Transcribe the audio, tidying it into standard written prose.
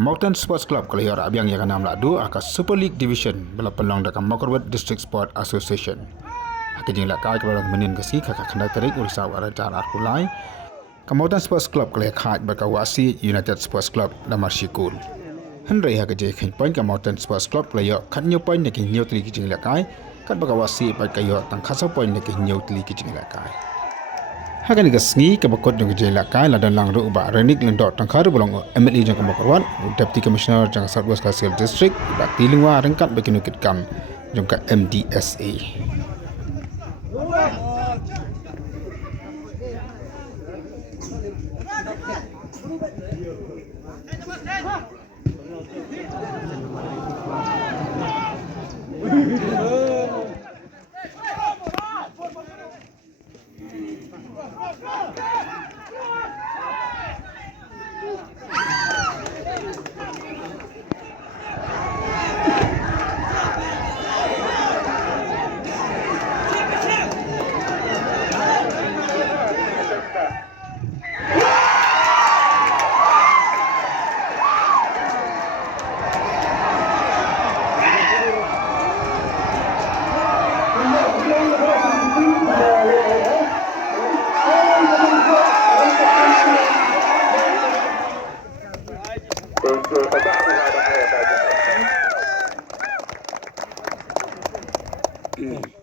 Mountain Sports Club Kelihar Abiang yang enam ladu aka Super League Division bela pelong dekat Mokorwet District Sport Association. Hakijing lakai kepada menin kesi kakak kena terik urisa wara cara kulai. Mountain Sports Club Kelihar khat berkawasi United Sports Club Damar Shikul. Henry hakijing khin point Mountain Sports Club Kelihar khat nyu point nekin nyu tli kijing lakai khat berkawasi berkayar tang khasa point nekin nyu tli kijing lakai. Hagan gasngi ke bakot dengan jela kai ladan lang ru ba renik lendot tangkar bolong MLE jang Mokorwan Deputy Commissioner jang Southwest Kalsiel District dak tilingwa rengkat bagi nukit kam jang ka MDSA. Mm.